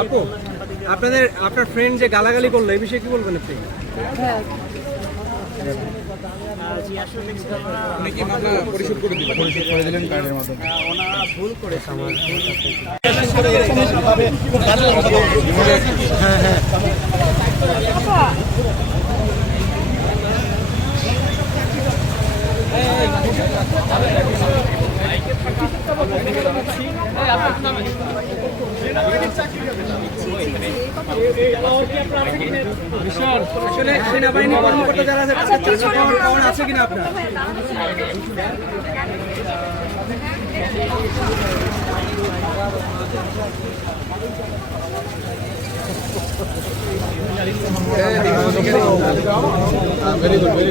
আপু, আপনার ফ্রেন্ড যে গালাগালি করলো এই বিষয়ে কি বলবেন আপনি? উনি কি মামলা পরিশোধ করে দিলেন কার্ডের মাধ্যমে? ওনারা ভুল করেছে আমার আসলে সেনাবাহিনী কর্মকর্তা যারা আছে কিনা আপনার?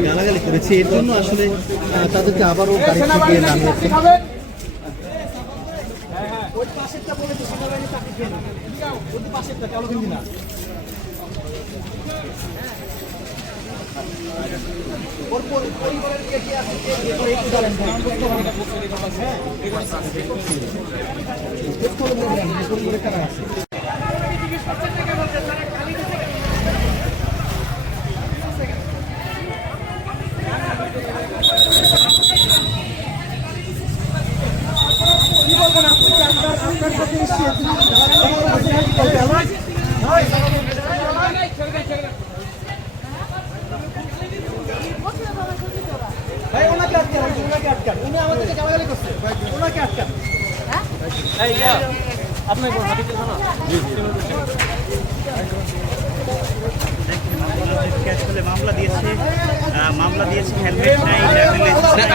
গালাগালি করেছে, এর জন্য আসলে তাদেরকে আবারও গাড়ি থেকে নামিয়েছে। মামলা দিয়েছে হেলমেট নাই,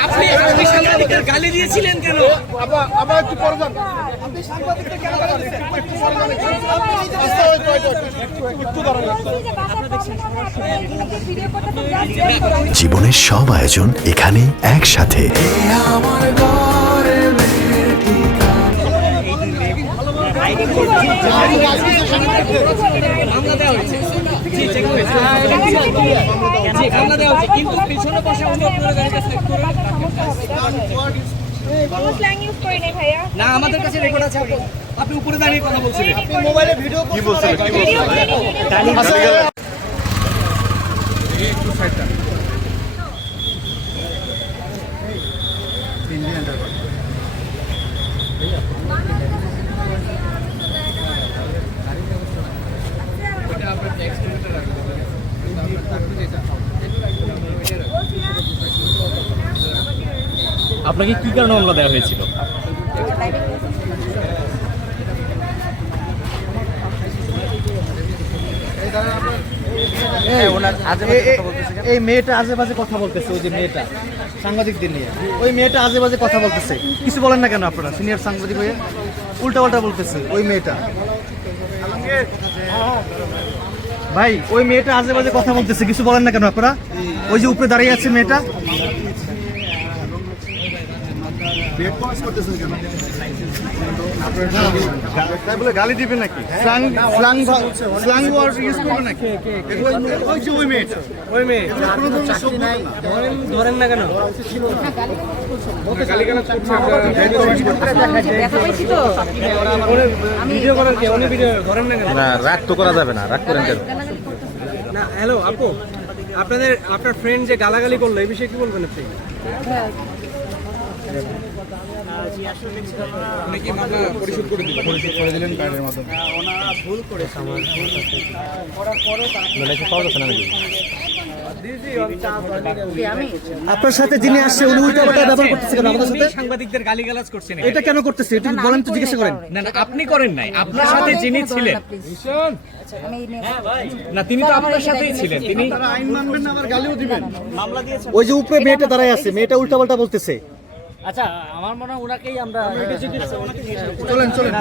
আপনি সাংবাদিকদের গালি দিয়েছিলেন কেন? আবার একটু পরে যান। আপনি সাংবাদিকদের কেন গালি দিয়েছেন? একটু দাঁড়ান। জীবনের সব আয়োজন এখানে একসাথে। না, আমাদের কাছে রেকর্ড আছে। আপনি উপরে দাঁড়িয়ে কথা বলছিলেন, আপনি মোবাইলে ভিডিও কি বলছিলেন? আপনাকে কি কারণে মামলা দেওয়া হয়েছিল? এই মেয়েটা আজে বাজে কথা বলতেছে, ওই যে মেয়েটা সাংবাদিকদের নিয়ে, ওই মেয়েটা আজে বাজে কথা বলতেছে। কিছু বলেন না কেন আপনারা? সিনিয়র সাংবাদিক হয়ে উল্টা পাল্টা বলতেছে ওই মেয়েটা। ভাই, ওই মেয়েটা আজে বাজে কথা বলতেছে, কিছু বলেন না কেন আপনারা? ওই যে উপরে দাঁড়িয়ে আছে মেয়েটা। গালি দিবে নাকি? স্ল্যাং ওয়ার্ড ইউজ করবে নাকি? ওই যে ওই মেয়েটা, ওই মেয়ে ধরেন না কেন? ভিডিও করার কে? উনি ভিডিও ধরেন না কেন? না, রাগ তো করা যাবে না, রাগ করেন কেন? না, হ্যালো আপু, আপনার ফ্রেন্ড যে গালাগালি করলো এই বিষয়ে কি বলবেন আপনি? উনি কি মামলা পরিশোধ করে দিলেন কার্ডের মাধ্যমে? ওনারা ভুল করেছে আমার আপনার সাথে যিনি আসছে উনি উল্টা পাল্টা ব্যবহার করতেছে কেন আমাদের সাথে? সাংবাদিকদের গালিগালাজ করছেন, এটা কেন করতেছে? এটা বলেন তো, জিজ্ঞাসা করেন। না না, আপনি করেন নাই, আপনার সাথে যিনি ছিলেন। না, তিনি তো আপনার সাথেই ছিলেন। তিনি আইন মানবেন না, আবার গালিও দিবেন। মামলা দিয়েছে ওই যে উপরে মেয়েটা দাঁড়ায় আছে, মেয়েটা উল্টা পাল্টা বলতেছে। আচ্ছা, আমার মনে হয় ওনাকেই আমরা চলেন চলেন।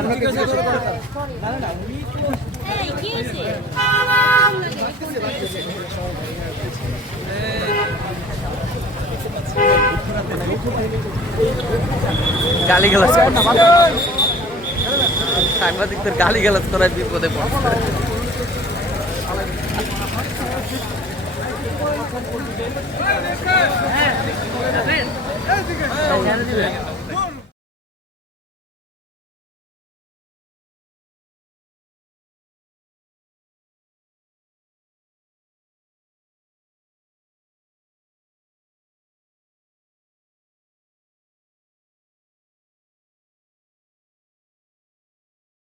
গালিগালাজ সাংবাদিকদের গালিগালাজ করার বিপদে পড়ছে। হ্যাঁ